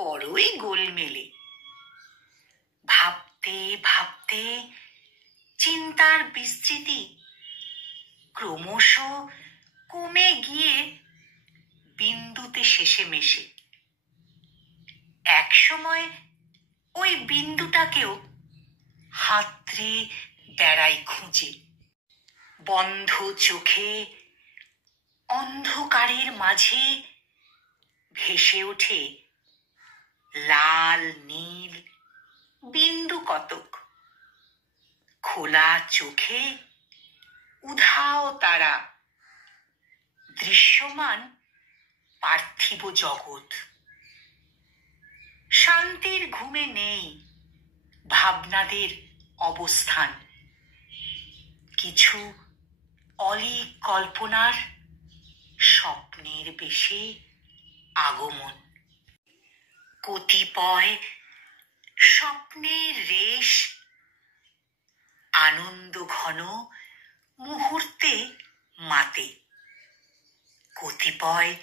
বড়ই গোলমেলে। ভাবতে ভাবতে চিন্তার বিস্তৃতি ক্রমশ কমে গিয়ে বিন্দুতে শেষে মেশে। একসময় ওই বিন্দুটাকেও হাতড়ে বেড়াই খুঁজে। বন্ধ চোখে অন্ধকারের মাঝে ভেসে ওঠে লাল নীল বিন্দু কতক। খোলা চোখে উধাও তারা, দৃশ্যমান পার্থিব জগৎ। শান্তির ঘুমে নেই ভাবনাদের অবস্থান, কিছু অলীক কল্পনার স্বপ্নের বেশে আগমন। কতিপয় স্বপ্নের রেশ আনন্দ ঘন মুহূর্তে মাতে, কতিপয়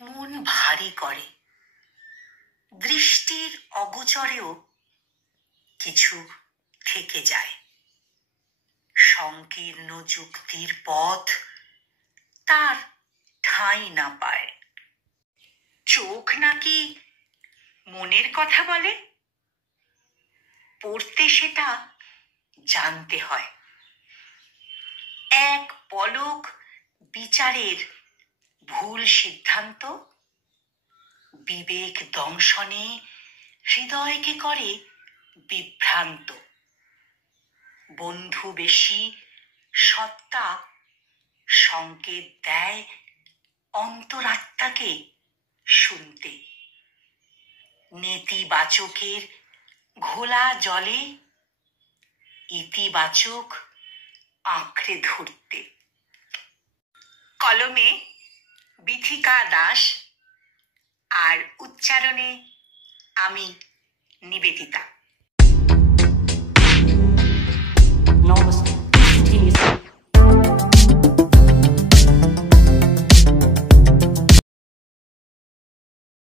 মন ভারী করে। দৃষ্টির অগোচরেও কিছু থেকে যায়। সংকীর্ণ যুক্তির পথ তার ঠাঁই না পায়। চোখ নাকি মনের কথা বলে, পড়তে সেটা জানতে হয়। এক পলক বিচারের ভুল সিদ্ধান্ত বিবেক দংশনে হৃদয়কে করে বিভ্রান্ত। বন্ধু বেশি সত্তা সংকেত দেয় অন্তরাত্মাকে শুনতে। নেতিবাচকের ঘোলা জলে ইতিবাচক আঁকড়ে ধরতে। কলমে বিথিকা দাস, আর উচ্চারণে আমি নিবেদিতা।